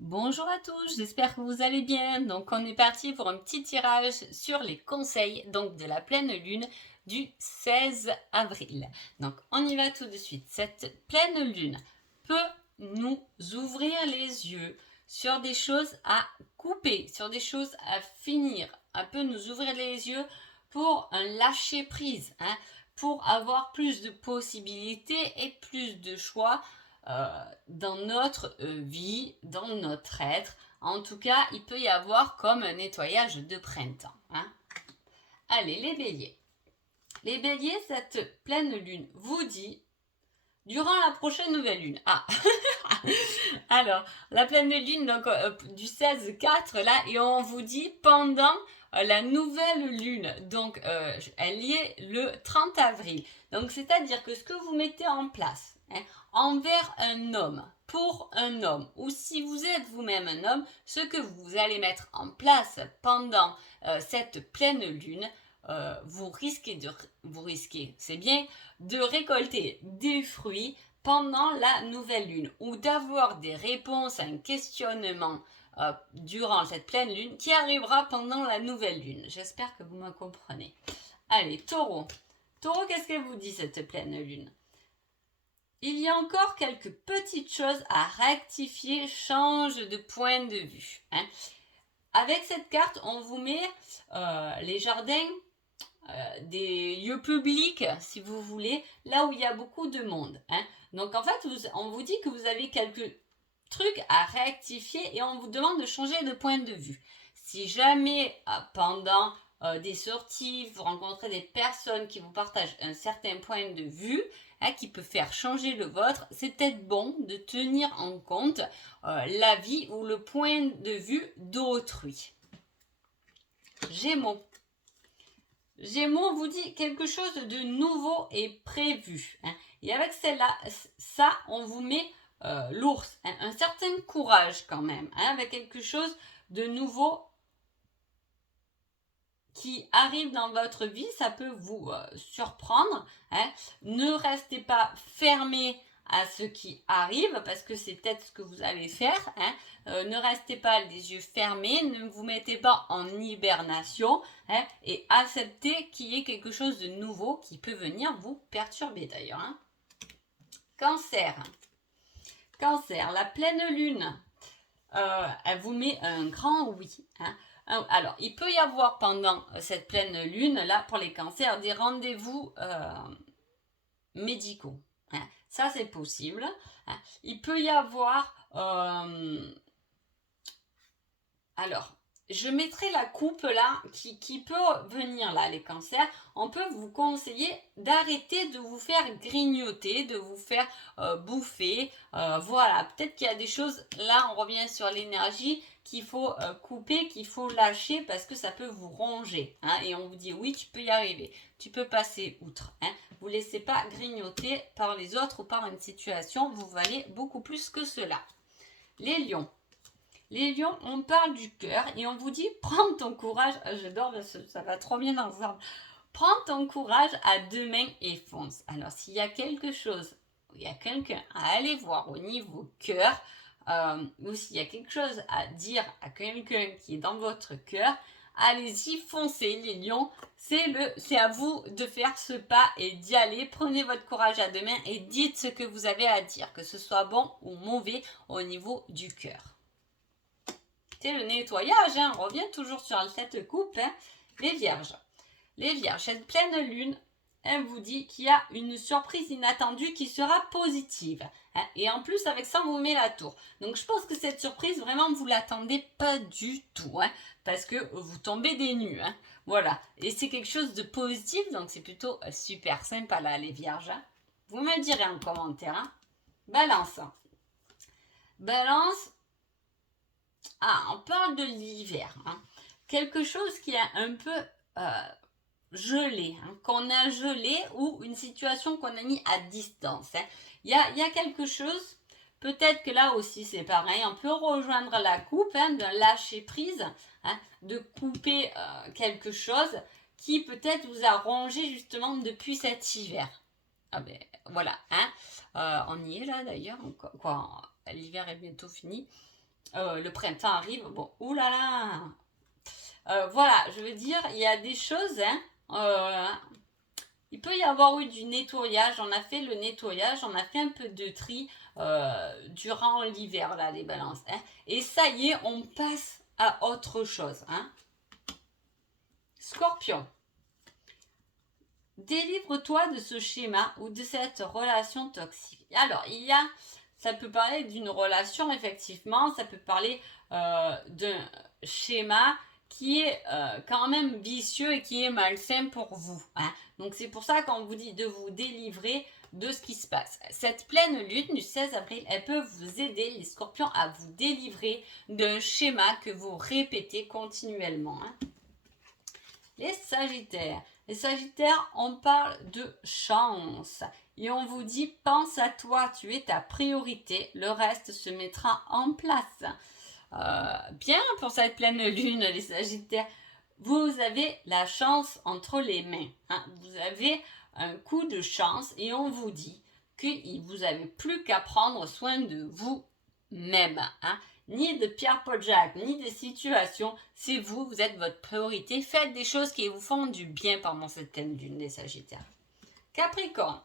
Bonjour à tous, j'espère que vous allez bien. Donc on est parti pour un petit tirage sur les conseils de la pleine lune du 16 avril. Donc on y va tout de suite. Cette pleine lune peut nous ouvrir les yeux sur des choses à couper, sur des choses à finir. Elle peut nous ouvrir les yeux pour un lâcher prise, pour avoir plus de possibilités et plus de choix dans notre vie, dans notre être. En tout cas, il peut y avoir comme un nettoyage de printemps. Allez, les béliers. Les béliers, cette pleine lune vous dit, durant la prochaine nouvelle lune. Alors, la pleine lune du 16-4 là, et on vous dit pendant la nouvelle lune. Donc, elle y est le 30 avril. Donc, c'est-à-dire que ce que vous mettez en place envers un homme, pour un homme, ou si vous êtes vous-même un homme, ce que vous allez mettre en place pendant cette pleine lune, vous risquez, c'est bien, de récolter des fruits pendant la nouvelle lune ou d'avoir des réponses à un questionnement durant cette pleine lune qui arrivera pendant la nouvelle lune. J'espère que vous me comprenez. Allez, taureau. Taureau, qu'est-ce qu'elle vous dit cette pleine lune? Il y a encore quelques petites choses à rectifier, change de point de vue. Avec cette carte, on vous met les jardins, des lieux publics, si vous voulez, là où il y a beaucoup de monde. Donc en fait, on vous dit que vous avez quelques trucs à rectifier et on vous demande de changer de point de vue. Si jamais pendant des sorties, vous rencontrez des personnes qui vous partagent un certain point de vue, qui peut faire changer le vôtre, c'est peut-être bon de tenir en compte l'avis ou le point de vue d'autrui. Gémeaux. Gémeaux vous dit quelque chose de nouveau est prévu. Et avec celle-là, ça, on vous met l'ours, un certain courage quand même, avec quelque chose de nouveau qui arrive dans votre vie, ça peut vous surprendre. Ne restez pas fermé à ce qui arrive parce que c'est peut-être ce que vous allez faire. Ne restez pas les yeux fermés, ne vous mettez pas en hibernation et acceptez qu'il y ait quelque chose de nouveau qui peut venir vous perturber d'ailleurs. Cancer. Cancer, la pleine lune, elle vous met un grand oui. Alors, il peut y avoir pendant cette pleine lune, là, pour les cancers, des rendez-vous médicaux. Ça, c'est possible. Il peut y avoir... alors, je mettrai la coupe là, qui peut venir là, les cancers. On peut vous conseiller d'arrêter de vous faire grignoter, de vous faire bouffer. Voilà, peut-être qu'il y a des choses, là on revient sur l'énergie, qu'il faut couper, qu'il faut lâcher parce que ça peut vous ronger. Et on vous dit oui, tu peux y arriver, tu peux passer outre. Vous ne laissez pas grignoter par les autres ou par une situation, vous valez beaucoup plus que cela. Les lions. Les lions, on parle du cœur et on vous dit prends ton courage. J'adore, ça va trop bien ensemble. Prends ton courage à deux mains et fonce. Alors, s'il y a quelque chose, il y a quelqu'un à aller voir au niveau cœur, ou s'il y a quelque chose à dire à quelqu'un qui est dans votre cœur, allez-y, foncez les lions. C'est à vous de faire ce pas et d'y aller. Prenez votre courage à deux mains et dites ce que vous avez à dire, que ce soit bon ou mauvais au niveau du cœur. C'est le nettoyage, on revient toujours sur cette coupe. Les vierges. Les vierges, cette pleine lune, elle vous dit qu'il y a une surprise inattendue qui sera positive. Et en plus, avec ça, on vous met la tour. Donc, je pense que cette surprise, vraiment, vous l'attendez pas du tout. Parce que vous tombez des nues. Voilà. Et c'est quelque chose de positif, donc c'est plutôt super sympa là, les vierges. Vous me direz en commentaire. Balance. Balance. On parle de l'hiver. Quelque chose qui est un peu gelé, qu'on a gelé ou une situation qu'on a mis à distance. Il y a quelque chose, peut-être que là aussi c'est pareil, on peut rejoindre la coupe, de lâcher prise, de couper quelque chose qui peut-être vous a rongé justement depuis cet hiver. Voilà, on y est là d'ailleurs, quoi, l'hiver est bientôt fini. le printemps arrive. Bon, oulala. Voilà, je veux dire, il y a des choses, il peut y avoir eu du nettoyage, on a fait le nettoyage, on a fait un peu de tri durant l'hiver, là, les balances. Et ça y est, on passe à autre chose. Scorpion, délivre-toi de ce schéma ou de cette relation toxique. Alors, ça peut parler d'une relation, effectivement, ça peut parler d'un schéma qui est quand même vicieux et qui est malsain pour vous. Donc c'est pour ça qu'on vous dit de vous délivrer de ce qui se passe. Cette pleine lune du 16 avril, elle peut vous aider, les scorpions, à vous délivrer d'un schéma que vous répétez continuellement. Les sagittaires. Les sagittaires, on parle de chance. Et on vous dit, pense à toi, tu es ta priorité, le reste se mettra en place. Bien pour cette pleine lune, les sagittaires. Vous avez la chance entre les mains. Vous avez un coup de chance et on vous dit que vous n'avez plus qu'à prendre soin de vous-même. Ni de Pierre-Paul Jacques, ni des situations. C'est vous, vous êtes votre priorité. Faites des choses qui vous font du bien pendant cette pleine lune, les sagittaires. Capricorne.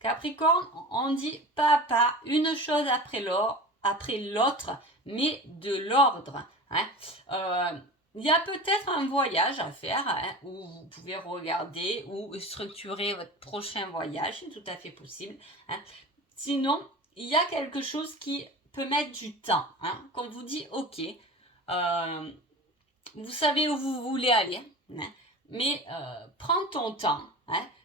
Capricorne, on dit pas à pas, une chose après l'autre, mais de l'ordre. Il y a peut-être un voyage à faire où vous pouvez regarder ou structurer votre prochain voyage, c'est tout à fait possible. Sinon, il y a quelque chose qui peut mettre du temps. Qu'on vous dit, ok, vous savez où vous voulez aller, mais prends ton temps,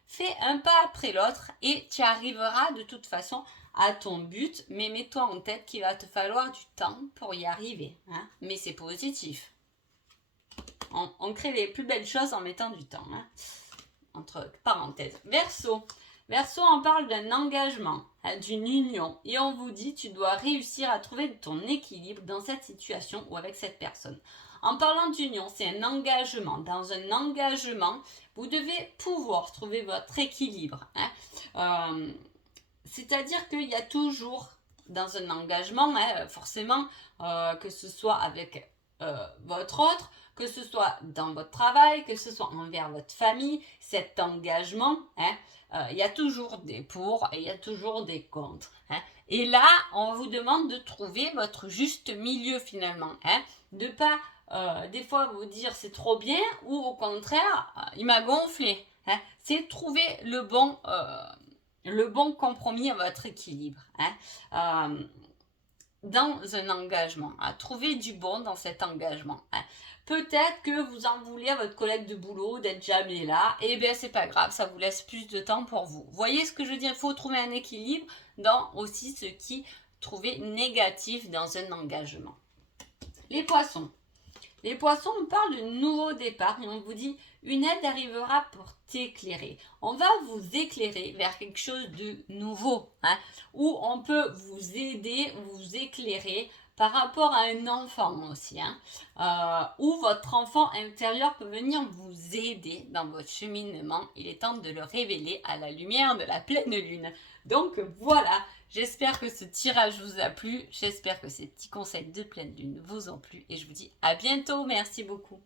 fais un pas après l'autre et tu arriveras de toute façon à ton but, mais mets-toi en tête qu'il va te falloir du temps pour y arriver. Mais c'est positif. On crée les plus belles choses en mettant du temps. Entre parenthèses. Verseau. Verseau, on parle d'un engagement, d'une union. Et on vous dit, tu dois réussir à trouver ton équilibre dans cette situation ou avec cette personne. En parlant d'union, c'est un engagement. Dans un engagement, vous devez pouvoir trouver votre équilibre. C'est-à-dire qu'il y a toujours, dans un engagement, forcément, que ce soit avec votre autre, que ce soit dans votre travail, que ce soit envers votre famille, cet engagement, il y a toujours des pour et il y a toujours des contre. Et là, on vous demande de trouver votre juste milieu finalement. De pas des fois vous dire c'est trop bien ou au contraire, il m'a gonflé. C'est trouver le bon compromis à votre équilibre. Dans un engagement, trouver du bon dans cet engagement. Peut-être que vous en voulez à votre collègue de boulot d'être jamais là, et bien c'est pas grave, ça vous laisse plus de temps pour vous. Voyez ce que je veux dire, il faut trouver un équilibre dans aussi ce qui trouver négatif dans un engagement. Les poissons. Les poissons, on parle de nouveau départ et on vous dit une aide arrivera pour t'éclairer. On va vous éclairer vers quelque chose de nouveau, où on peut vous aider, vous éclairer par rapport à un enfant aussi, où votre enfant intérieur peut venir vous aider dans votre cheminement. Il est temps de le révéler à la lumière de la pleine lune. Donc voilà, j'espère que ce tirage vous a plu, j'espère que ces petits conseils de pleine lune vous ont plu et je vous dis à bientôt, merci beaucoup.